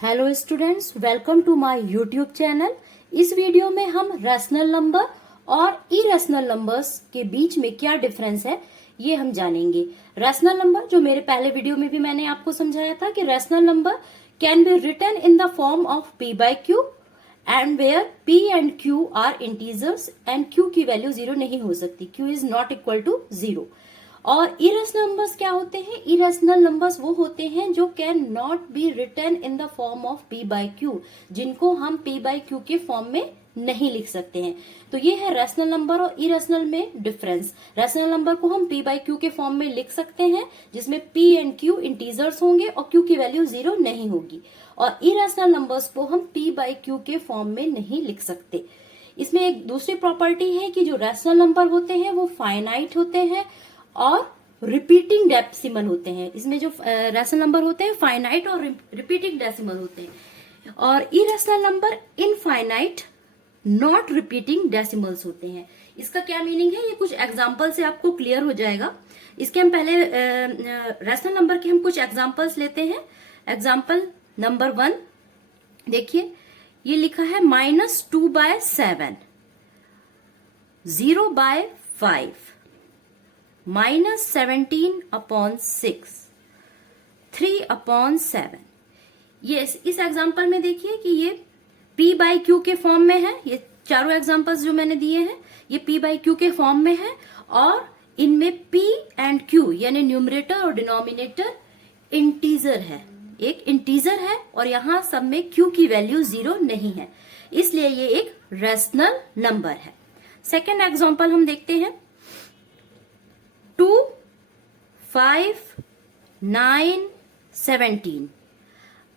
Hello students, welcome to my YouTube channel. इस video में हम रैशनल नंबर और इरेशनल नंबर्स के बीच में क्या डिफरेंस है ये हम जानेंगे। रैशनल नंबर जो मेरे पहले वीडियो में भी मैंने आपको समझाया था कि rational number can be written in the form of p by q and where p and q are integers and q की वैल्यू 0 नहीं हो सकती, q is not equal to 0। और इरेशनल नंबर्स क्या होते हैं? इरेशनल नंबर्स वो होते हैं जो can not be written in the form of p by q, जिनको हम p by q के फॉर्म में नहीं लिख सकते हैं। तो ये है रैशनल नंबर और इरेशनल में डिफरेंस। रैशनल नंबर को हम p by q के फॉर्म में लिख सकते हैं जिसमें p एंड q इंटीजर्स होंगे और q की वैल्यू 0 नहीं होगी, और इरेशनल नंबर्स को हम p by q के फॉर्म में नहीं लिख सकते। इसमें एक दूसरी प्रॉपर्टी है कि जो रैशनल नंबर होते हैं वो फाइनाइट होते हैं और रिपीटिंग डेसिमल होते हैं। इसमें जो रैशनल नंबर होते हैं फाइनाइट और रिपीटिंग डेसिमल होते हैं, और irrational number infinite not repeating decimals होते हैं। इसका क्या मीनिंग है ये कुछ एग्जांपल से आपको क्लियर हो जाएगा। इसके हम पहले रैशनल नंबर के हम कुछ एग्जांपल्स लेते हैं। एग्जांपल नंबर 1 देखिए, ये लिखा है -2/7, 0/5, -17/6, 3/7। ये इस एग्जाम्पल में देखिए कि ये p by q के फॉर्म में है। ये चारों एग्जाम्पल्स जो मैंने दिए हैं ये p by q के फॉर्म में है, और इनमें p एंड q यानी न्यूमरेटर और डिनोमिनेटर इंटीजर है, एक इंटीजर है, और यहां सब में q की वैल्यू 0 नहीं है, इसलिए ये एक रैशनल नंबर है। सेकेंड एग्जाम्पल हम देखते हैं 2, 5, 9, 17।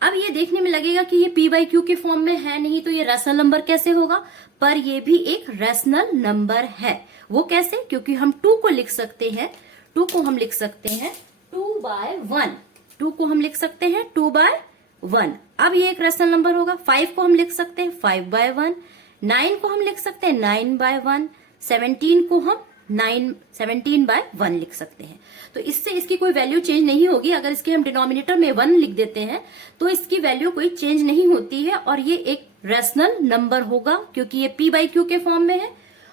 अब ये देखने में लगेगा कि ये p by q के फॉर्म में है नहीं, तो ये रैशनल नंबर कैसे होगा? पर ये भी एक रैशनल नंबर है। वो कैसे? क्योंकि हम 2 को लिख सकते हैं, 2 को हम लिख सकते हैं 2/1, 2 को हम लिख सकते हैं 2/1। अब ये एक रैशनल नंबर होगा। 5 को हम लिख सकते हैं 5/1, 9 को हम लिख सकते हैं 9/1, 17 को हम 17/1 लिख सकते हैं। तो इससे इसकी कोई वैल्यू चेंज नहीं होगी। अगर इसके हम डिनोमिनेटर में 1 लिख देते हैं तो इसकी वैल्यू कोई चेंज नहीं होती है, और ये एक रैशनल नंबर होगा क्योंकि ये p by q के फॉर्म में है,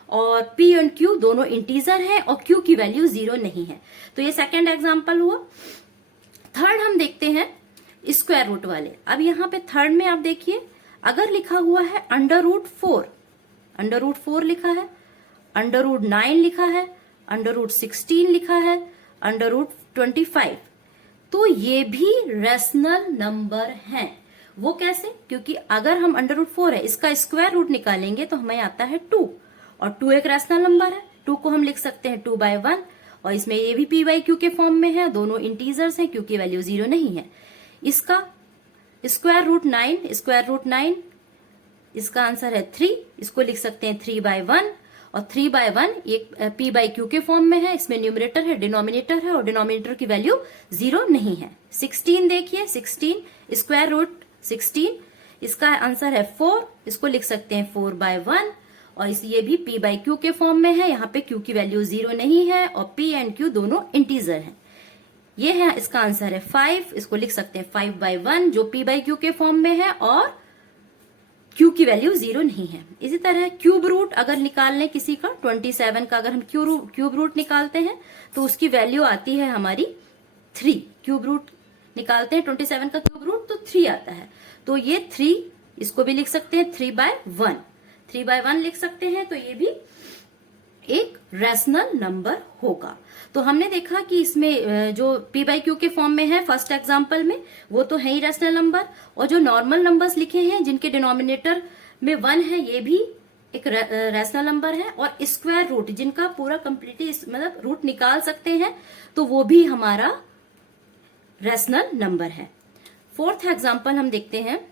और p एंड q दोनों इंटीजर है और q की वैल्यू 0 नहीं है। तो ये सेकेंड एग्जाम्पल हुआ। थर्ड हम देखते हैं स्क्वायर रूट वाले। अब यहाँ पे थर्ड में आप देखिए, अगर लिखा हुआ है √4, √4 लिखा है, √9 लिखा है, √16 लिखा है, √25, तो ये भी रैशनल नंबर हैं। वो कैसे? क्योंकि अगर हम √4 है इसका स्क्वायर रूट निकालेंगे तो हमें आता है 2, और 2 एक रैशनल नंबर है। 2 को हम लिख सकते हैं 2/1, और इसमें ये भी p by q के फॉर्म में है, दोनों इंटीजर्स हैं, q की वैल्यू 0 नहीं है। इसका स्क्वायर रूट 9, इसका आंसर है 3, इसको लिख सकते हैं 3/1, और 3/1 एक p by q के फॉर्म में है, इसमें न्यूमरेटर है, डिनोमिनेटर है, और डिनोमिनेटर की वैल्यू 0 नहीं है। 16 देखिए, 16 स्क्वायर रूट 16, इसका आंसर है 4, इसको लिख सकते हैं 4/1, और ये भी p by q के फॉर्म में है, यहाँ पे q की वैल्यू 0 नहीं है, और p एंड q दोनों इंटीजर हैं। ये है इसका आंसर है 5, इसको लिख सकते हैं 5/1 जो p by q के फॉर्म में है, और q की वैल्यू 0 नहीं है। इसी तरह क्यूब रूट अगर निकाल लें किसी का 27 का, अगर हम क्यूब रूट निकालते हैं तो उसकी वैल्यू आती है हमारी 3। क्यूब रूट निकालते हैं 27 का क्यूब रूट तो 3 आता है, तो ये 3, इसको भी लिख सकते हैं 3/1 लिख सकते हैं, तो ये भी एक रैशनल नंबर होगा। तो हमने देखा कि इसमें जो p by q के फॉर्म में है फर्स्ट एग्जांपल में, वो तो है ही रैशनल नंबर, और जो नॉर्मल नंबर्स लिखे हैं जिनके डिनोमिनेटर में 1 है ये भी एक रैशनल नंबर है, और स्क्वायर रूट जिनका पूरा कंप्लीटली मतलब रूट निकाल सकते हैं तो वो भी हमारा रैशनल नंबर है। फोर्थ एग्जाम्पल हम देखते हैं।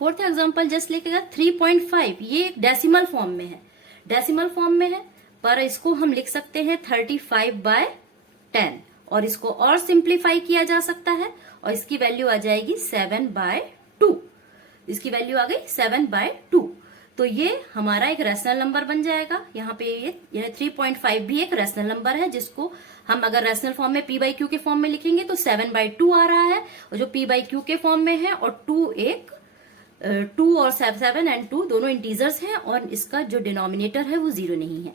फोर्थ एग्जाम्पल जस्ट लिखेगा 3.5, ये एक डेसिमल फॉर्म में है, डेसिमल फॉर्म में है, पर इसको हम लिख सकते हैं 35/10, और इसको और सिंप्लीफाई किया जा सकता है, और इसकी वैल्यू आ जाएगी 7/2, इसकी वैल्यू आ गई 7/2। तो ये हमारा एक रैशनल नंबर बन जाएगा। यहाँ पे ये 3.5 भी एक रैशनल नंबर है, जिसको हम अगर रैशनल फॉर्म में p बाई क्यू के फॉर्म में लिखेंगे तो 7/2 आ रहा है, और जो p बाई क्यू के फॉर्म में है, और 2 और 7 एंड 2 दोनों इंटीजर्स हैं, और इसका जो डिनोमिनेटर है वो 0 नहीं है।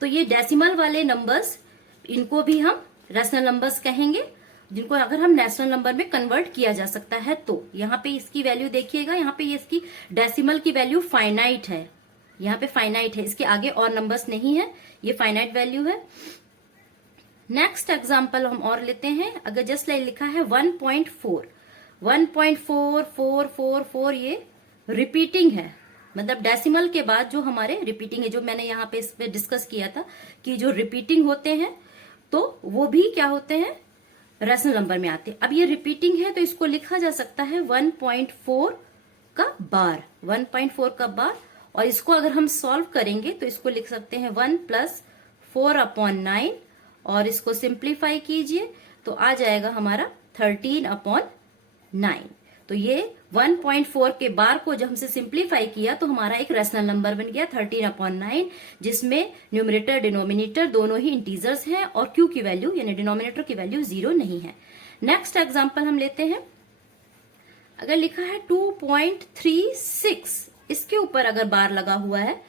तो ये डेसिमल वाले नंबर्स, इनको भी हम रैशनल नंबर्स कहेंगे, जिनको अगर हम नेशनल नंबर में कन्वर्ट किया जा सकता है। तो यहाँ पे इसकी वैल्यू देखिएगा, यहाँ पे ये इसकी डेसिमल की वैल्यू फाइनाइट है, यहाँ पे फाइनाइट है, इसके आगे और नंबर्स नहीं है, ये फाइनाइट वैल्यू है। नेक्स्ट एग्जांपल हम और लेते हैं। अगर जस्ट लिखा है 1.4, ये रिपीटिंग है, मतलब डेसिमल के बाद जो हमारे रिपीटिंग है, जो मैंने यहाँ पे इस पे डिस्कस किया था कि जो रिपीटिंग होते हैं तो वो भी क्या होते हैं, रैशनल नंबर में आते हैं। अब ये रिपीटिंग है तो इसको लिखा जा सकता है 1.4 का बार, 1.4 का बार, और इसको अगर हम सॉल्व करेंगे तो इसको लिख सकते हैं 1 + 4/9, और इसको सिंप्लीफाई कीजिए तो आ जाएगा हमारा 13/9। तो ये 1.4 के बार को जब हमसे सिंप्लीफाई किया तो हमारा एक रैशनल नंबर बन गया 13/9, जिसमें न्यूमरेटर डिनोमिनेटर दोनों ही इंटीजर्स हैं, और क्यू की वैल्यू यानी डिनोमिनेटर की वैल्यू 0 नहीं है। नेक्स्ट एग्जांपल हम लेते हैं। अगर लिखा है 2.36, इसके ऊपर अगर बार लगा हुआ है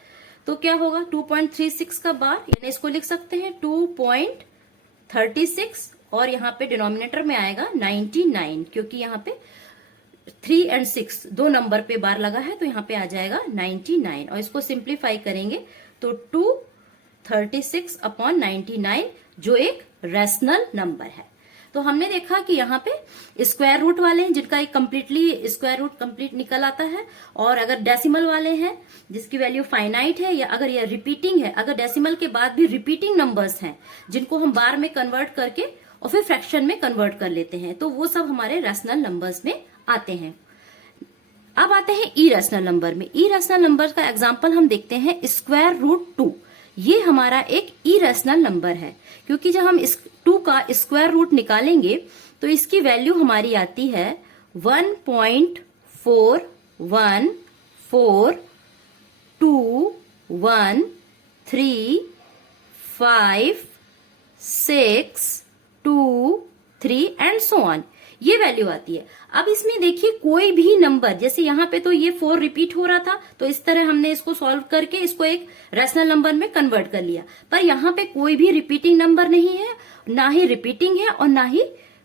तो क्या होगा, 2.36 का बार, यानी इसको लिख सकते हैं 2.36, और यहाँ पे डिनोमिनेटर में आएगा 99, क्योंकि यहाँ पे 3 और 6 दो नंबर पे बार लगा है, तो यहाँ पे आ जाएगा 99, और इसको सिंप्लीफाई करेंगे तो 236/99, जो एक रैशनल नंबर है। तो हमने देखा कि यहाँ पे स्क्वायर रूट वाले हैं जिनका एक कंप्लीटली स्क्वायर रूट कंप्लीट निकल आता है, और अगर डेसिमल वाले हैं जिसकी वैल्यू फाइनाइट है, या अगर ये रिपीटिंग है, अगर डेसिमल के बाद भी रिपीटिंग नंबर्स हैं जिनको हम बार में कन्वर्ट करके और फिर फ्रैक्शन में कन्वर्ट कर लेते हैं, तो वो सब हमारे रैशनल नंबर्स में आते हैं। अब आते हैं इरेशनल नंबर में। इरेशनल नंबर का एग्जांपल हम देखते हैं √2। ये हमारा एक इरेशनल नंबर है, क्योंकि जब हम इस 2 का स्क्वायर रूट निकालेंगे तो इसकी वैल्यू हमारी आती है 1.414213562 एंड सो ऑन, ये वैल्यू आती है। अब इसमें देखिए कोई भी नंबर, जैसे यहाँ पे तो ये 4 रिपीट हो रहा था, तो इस तरह हमने इसको सॉल्व करके इसको एक रैशनल नंबर में कन्वर्ट कर लिया, पर यहाँ पे कोई भी रिपीटिंग नंबर नहीं है, ना ही रिपीटिंग है और ना ही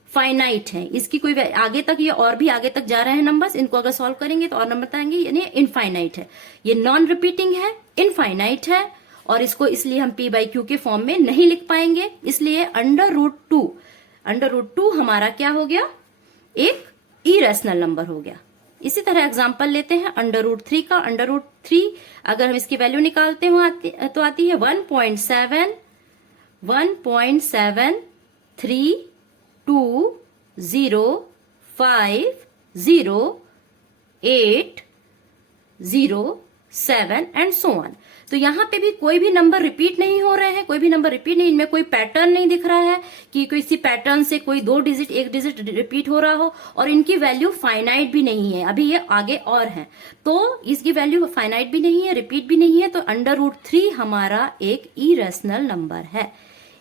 फाइनाइट है। इसकी कोई आगे तक, ये और भी आगे तक जा रहे हैं नंबर्स, इनको अगर सॉल्व करेंगे तो और नंबर आएंगे, यानी इनफाइनाइट है। ये नॉन रिपीटिंग है, इनफाइनाइट है, और इसको इसलिए हम p बाई क्यू के फॉर्म में नहीं लिख पाएंगे, इसलिए √2 हमारा क्या हो गया, एक इरेशनल नंबर हो गया। इसी तरह एग्जांपल लेते हैं √3 का। √3 अगर हम इसकी वैल्यू निकालते हैं तो आती है 1.7 एंड सो ऑन। तो यहाँ पे भी कोई भी नंबर रिपीट नहीं हो रहे हैं, कोई भी नंबर रिपीट नहीं, इनमें कोई पैटर्न नहीं दिख रहा है कि किसी पैटर्न से कोई 2 डिजिट 1 डिजिट रिपीट हो रहा हो, और इनकी वैल्यू फाइनाइट भी नहीं है, अभी ये आगे और है, तो इसकी वैल्यू फाइनाइट भी नहीं है, रिपीट भी नहीं है, तो √3 हमारा एक इरेशनल नंबर है।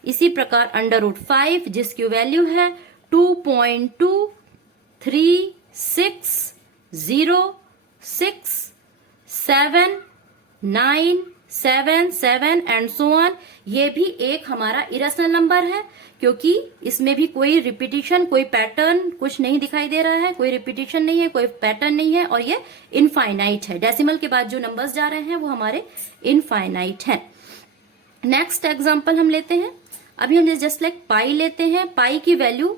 इसी प्रकार √5 जिसकी वैल्यू है 2.236067977 एंड सो ऑन, ये भी एक हमारा इरेशनल नंबर है, क्योंकि इसमें भी कोई रिपीटिशन, कोई पैटर्न कुछ नहीं दिखाई दे रहा है, कोई रिपीटिशन नहीं है, कोई पैटर्न नहीं है, और ये इनफाइनाइट है। डेसिमल के बाद जो नंबर्स जा रहे हैं वो हमारे इनफाइनाइट हैं। नेक्स्ट एग्जांपल हम लेते हैं। अभी हम जस्ट लाइक पाई लेते हैं। पाई की वैल्यू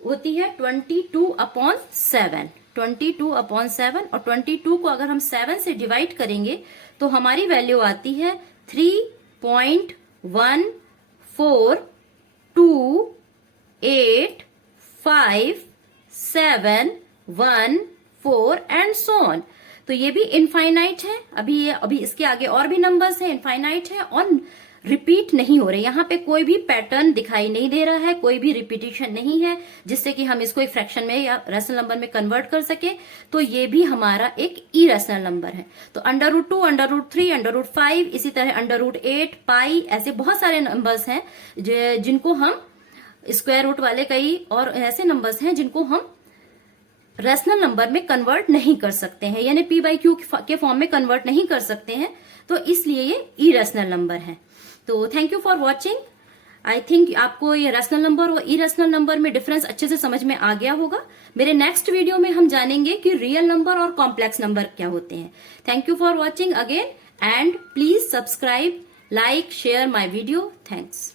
होती है 22/7, 22/7, और 22 को अगर हम 7 से डिवाइड करेंगे तो हमारी वैल्यू आती है 3.14285714 एंड सो ऑन। तो ये भी इनफाइनाइट है, अभी इसके आगे और भी नंबर्स हैं, इनफाइनाइट है, और रिपीट नहीं हो रहे, यहाँ पे कोई भी पैटर्न दिखाई नहीं दे रहा है, कोई भी रिपीटिशन नहीं है जिससे कि हम इसको एक फ्रैक्शन में या रैशनल नंबर में कन्वर्ट कर सके। तो ये भी हमारा एक इरेशनल नंबर है। तो √2, √3, √5, इसी तरह √8, पाई, ऐसे बहुत सारे नंबर्स हैं जिनको हम स्क्वायर रूट वाले, कई और ऐसे नंबर्स हैं जिनको हम रैशनल नंबर में कन्वर्ट नहीं कर सकते हैं, यानी p/q के फॉर्म में कन्वर्ट नहीं कर सकते हैं, तो इसलिए ये इरेशनल नंबर है। तो thank you for watching. I think आपको ये रैशनल नंबर और इरेशनल नंबर में डिफरेंस अच्छे से समझ में आ गया होगा। मेरे नेक्स्ट वीडियो में हम जानेंगे कि रियल नंबर और कॉम्प्लेक्स नंबर क्या होते हैं। Thank you for watching again and please subscribe, like, share my video. Thanks.